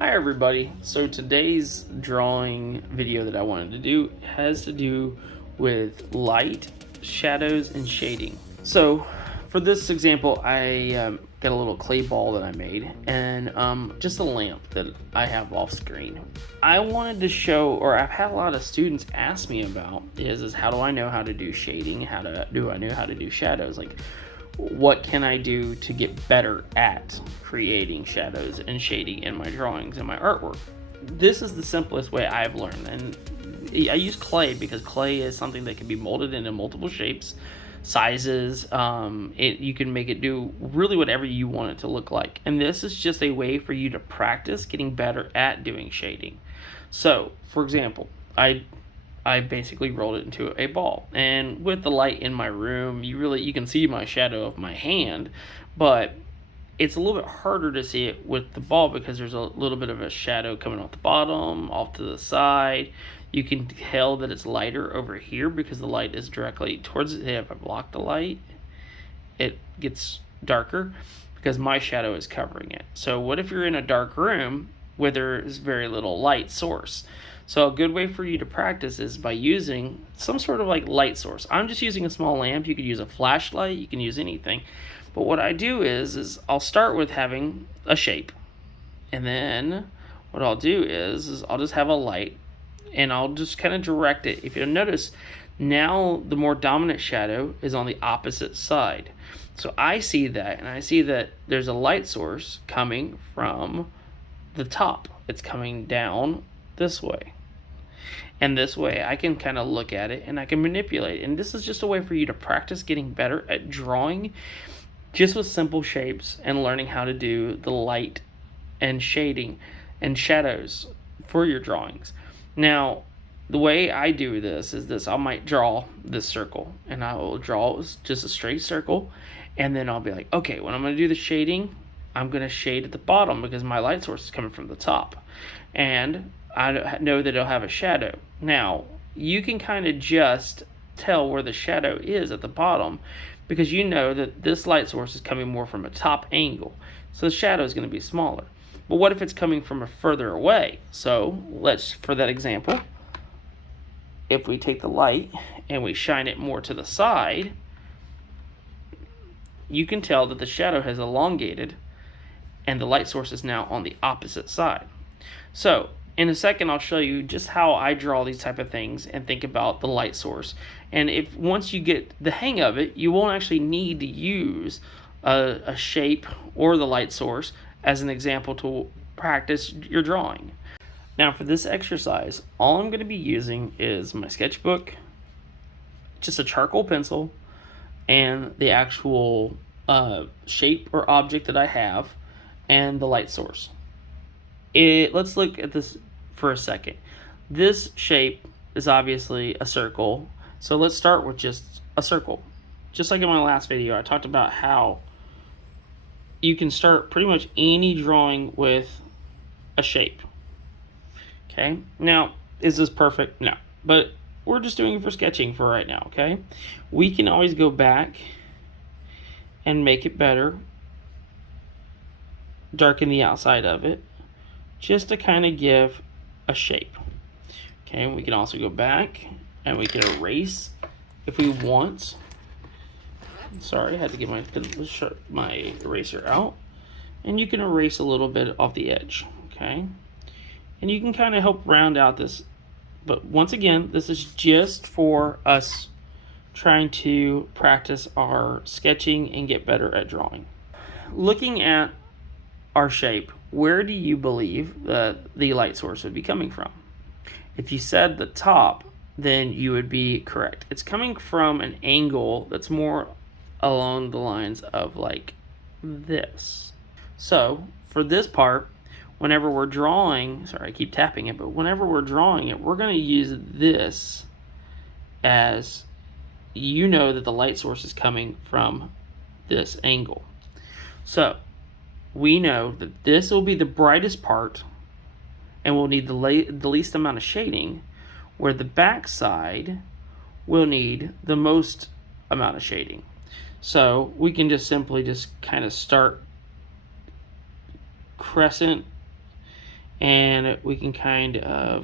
Hi everybody. So today's drawing video that I wanted to do has to do with light, shadows, and shading. So for this example, I got a little clay ball that I made and just a lamp that I have off screen. I wanted to show, or I've had a lot of students ask me about, is how do I know how to do shading? Do I know how to do shadows? Like, what can I do to get better at creating shadows and shading in my drawings and my artwork? This is the simplest way I've learned, and I use clay because clay is something that can be molded into multiple shapes, sizes. You can make it do really whatever you want it to look like, and this is just a way for you to practice getting better at doing shading. So, for example, I basically rolled it into a ball. And with the light in my room, you can see my shadow of my hand, but it's a little bit harder to see it with the ball because there's a little bit of a shadow coming off the bottom, off to the side. You can tell that it's lighter over here because the light is directly towards it. If I block the light, it gets darker because my shadow is covering it. So what if you're in a dark room where there is very little light source? So a good way for you to practice is by using some sort of like light source. I'm just using a small lamp. You could use a flashlight. You can use anything. But what I do is I'll start with having a shape. And then what I'll do is I'll just have a light and I'll just kind of direct it. If you'll notice, now the more dominant shadow is on the opposite side. So I see that, and I see that there's a light source coming from the top. It's coming down this way. And this way I can kind of look at it and I can manipulate it. And this is just a way for you to practice getting better at drawing just with simple shapes and learning how to do the light and shading and shadows for your drawings. Now, the way I do this is this. I might draw this circle and I will draw just a straight circle, and then I'll be like, okay, when I'm going to do the shading, I'm going to shade at the bottom because my light source is coming from the top. And I know that it'll have a shadow. Now, you can kind of just tell where the shadow is at the bottom because you know that this light source is coming more from a top angle. So the shadow is going to be smaller. But what if it's coming from a further away? So for that example, if we take the light and we shine it more to the side, you can tell that the shadow has elongated and the light source is now on the opposite side. So in a second, I'll show you just how I draw these type of things and think about the light source. And if once you get the hang of it, you won't actually need to use a shape or the light source as an example to practice your drawing. Now for this exercise, all I'm going to be using is my sketchbook, just a charcoal pencil, and the actual shape or object that I have, and the light source. Let's look at this for a second. This shape is obviously a circle, so let's start with just a circle. Just like in my last video, I talked about how you can start pretty much any drawing with a shape. Okay, now is this perfect? No, but we're just doing it for sketching for right now. Okay, we can always go back and make it better, darken the outside of it, just to kind of give a shape. Okay, and we can also go back and we can erase if we want. Sorry, I had to get my eraser out. And you can erase a little bit off the edge, okay? And you can kind of help round out this. But once again, this is just for us trying to practice our sketching and get better at drawing. Looking at our shape, where do you believe that the light source would be coming from? If you said the top, then you would be correct. It's coming from an angle that's more along the lines of like this. So for this part, whenever we're drawing, sorry I keep tapping it, but whenever we're drawing it, we're going to use this as, you know, that the light source is coming from this angle. So we know that this will be the brightest part and we'll need the least amount of shading, where the back side will need the most amount of shading. So we can just simply kind of start crescent and we can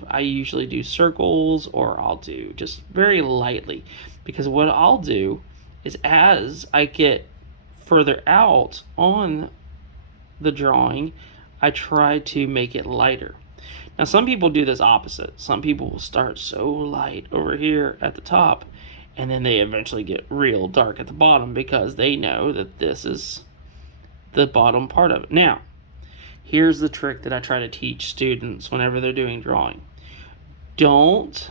I usually do circles, or I'll do just very lightly, because what I'll do is as I get further out on the drawing, I try to make it lighter. Now some people do this opposite. Some people will start so light over here at the top, and then they eventually get real dark at the bottom because they know that this is the bottom part of it. Now, here's the trick that I try to teach students whenever they're doing drawing. Don't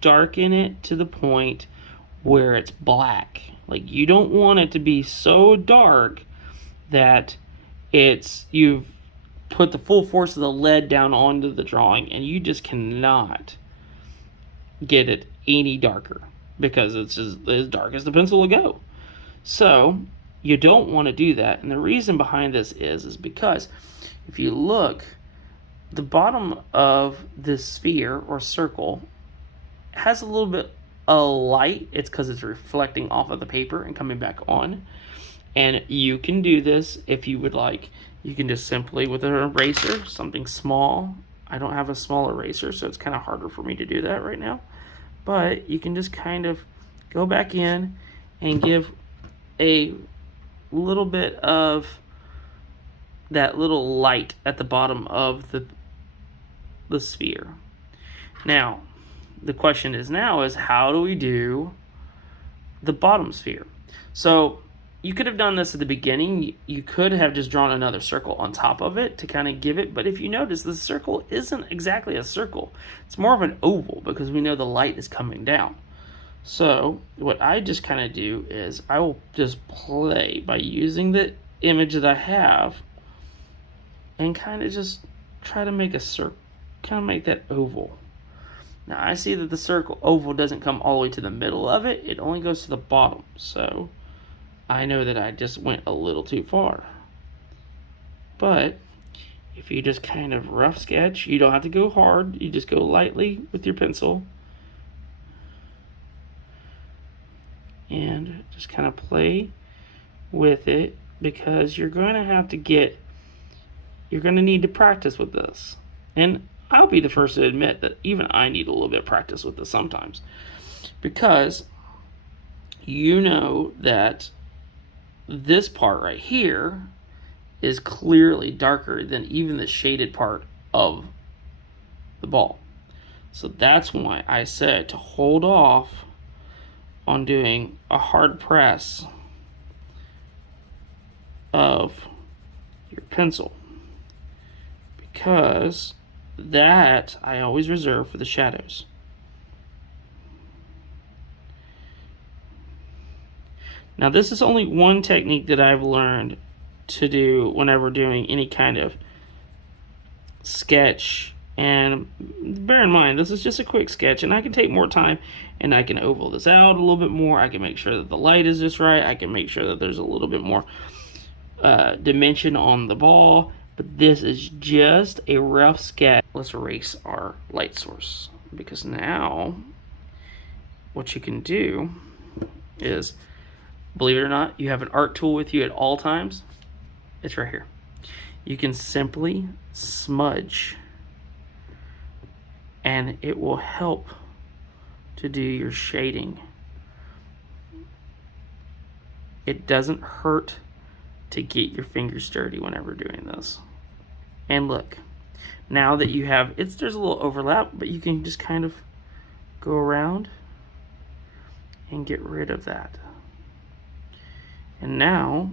darken it to the point where it's black. Like, you don't want it to be so dark that you've put the full force of the lead down onto the drawing and you just cannot get it any darker, because it's as dark as the pencil will go. So you don't want to do that. And the reason behind this is because if you look, the bottom of this sphere or circle has a little bit of light. It's because it's reflecting off of the paper and coming back on. And you can do this if you would like. You can just simply, with an eraser, something small. I don't have a small eraser, so it's kind of harder for me to do that right now. But you can just kind of go back in and give a little bit of that little light at the bottom of the sphere. Now, the question is how do we do the bottom sphere? So you could have done this at the beginning. You could have just drawn another circle on top of it to kind of give it, but if you notice, the circle isn't exactly a circle. It's more of an oval because we know the light is coming down. So what I just kind of do is I will just play by using the image that I have and kind of just try to make a circle, kind of make that oval. Now I see that the oval doesn't come all the way to the middle of it. It only goes to the bottom. So I know that I just went a little too far. But if you just kind of rough sketch, you don't have to go hard. You just go lightly with your pencil. And just kind of play with it, because you're going to need to practice with this. And I'll be the first to admit that even I need a little bit of practice with this sometimes, because you know that this part right here is clearly darker than even the shaded part of the ball. So that's why I said to hold off on doing a hard press of your pencil, because that I always reserve for the shadows. Now this is only one technique that I've learned to do whenever doing any kind of sketch, and bear in mind this is just a quick sketch, and I can take more time and I can oval this out a little bit more. I can make sure that the light is just right. I can make sure that there's a little bit more dimension on the ball, but this is just a rough sketch. Let's erase our light source, because now what you can do is, believe it or not, you have an art tool with you at all times. It's right here. You can simply smudge, and it will help to do your shading. It doesn't hurt to get your fingers dirty whenever doing this. And look, now that you have, there's a little overlap, but you can just kind of go around and get rid of that. And now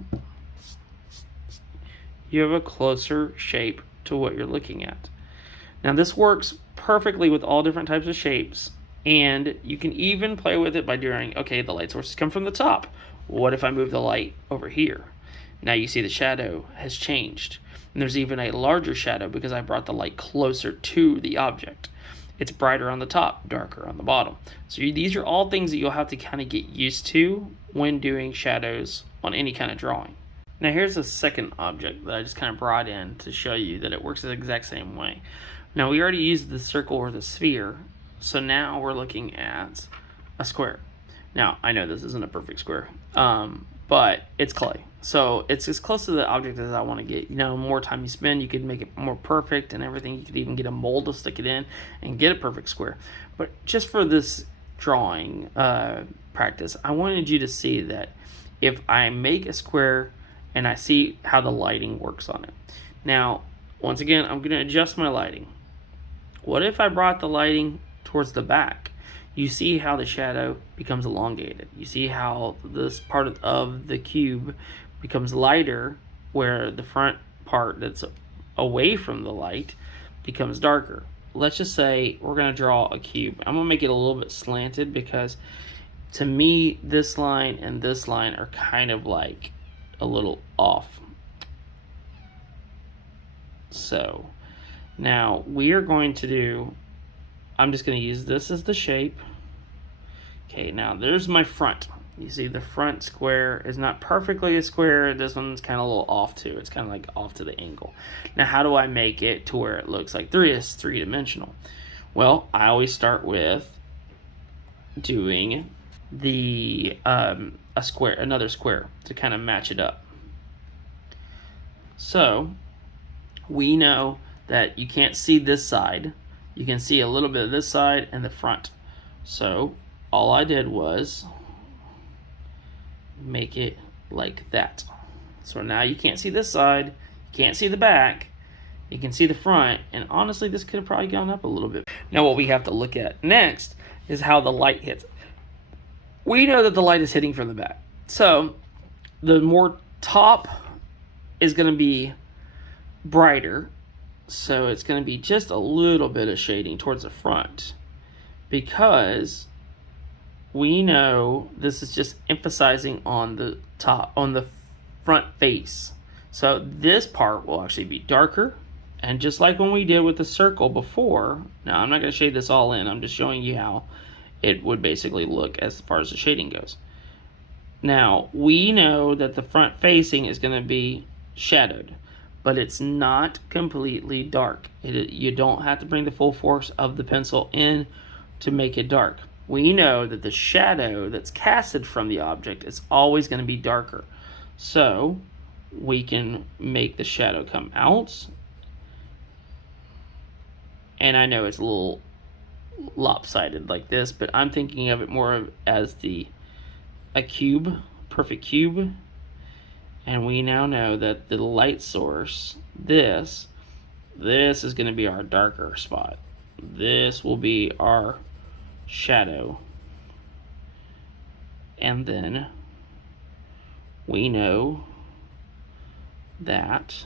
you have a closer shape to what you're looking at. Now this works perfectly with all different types of shapes, and you can even play with it by doing, okay, the light sources come from the top. What if I move the light over here? Now you see the shadow has changed. And there's even a larger shadow because I brought the light closer to the object. It's brighter on the top, darker on the bottom. So these are all things that you'll have to kind of get used to when doing shadows on any kind of drawing. Now here's a second object that I just kind of brought in to show you that it works the exact same way. Now we already used the circle or the sphere, so now we're looking at a square. Now I know this isn't a perfect square, but it's clay. So it's as close to the object as I want to get. You know, the more time you spend, you could make it more perfect and everything. You could even get a mold to stick it in and get a perfect square. But just for this drawing practice, I wanted you to see that if I make a square and I see how the lighting works on it. Now, once again, I'm going to adjust my lighting. What if I brought the lighting towards the back? You see how the shadow becomes elongated. You see how this part of the cube becomes lighter, where the front part that's away from the light becomes darker. Let's just say we're going to draw a cube. I'm going to make it a little bit slanted because to me this line and this line are kind of like a little off. So now we are going to do, I'm just going to use this as the shape. Okay, now there's my front. You see the front square is not perfectly a square. This one's kind of a little off too. It's kind of like off to the angle. Now how do I make it to where it looks like is three-dimensional? Well, I always start with doing the another square to kind of match it up. So we know that you can't see this side. You can see a little bit of this side and the front. So all I did was make it like that. So now you can't see this side, you can't see the back, you can see the front, and honestly this could have probably gone up a little bit. Now what we have to look at next is how the light hits. We know that the light is hitting from the back. So the more top is going to be brighter, so it's going to be just a little bit of shading towards the front, because we know this is just emphasizing on the top, on the front face. So this part will actually be darker, and just like when we did with the circle before, now I'm not going to shade this all in, I'm just showing you how it would basically look as far as the shading goes. Now we know that the front facing is going to be shadowed, but it's not completely dark. You don't have to bring the full force of the pencil in to make it dark. We know that the shadow that's casted from the object is always going to be darker. So we can make the shadow come out. And I know it's a little lopsided like this, but I'm thinking of it more as a cube, perfect cube. And we now know that the light source, this is going to be our darker spot. This will be our shadow. And then we know that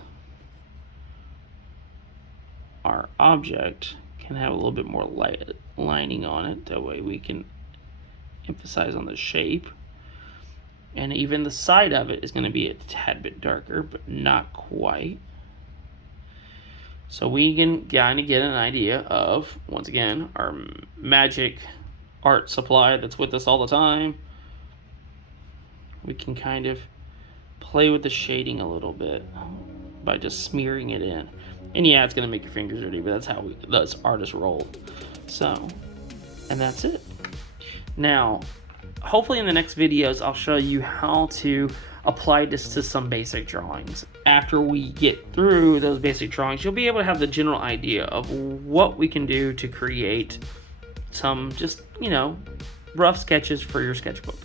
our object can have a little bit more light lining on it. That way we can emphasize on the shape. And even the side of it is going to be a tad bit darker, but not quite. So we can kind of get an idea of, once again, our magic art supply that's with us all the time. We can kind of play with the shading a little bit by just smearing it in. And yeah, it's going to make your fingers dirty, but that's how those artists roll. So, and that's it. Now, hopefully in the next videos, I'll show you how to apply this to some basic drawings. After we get through those basic drawings, you'll be able to have the general idea of what we can do to create some just, rough sketches for your sketchbook.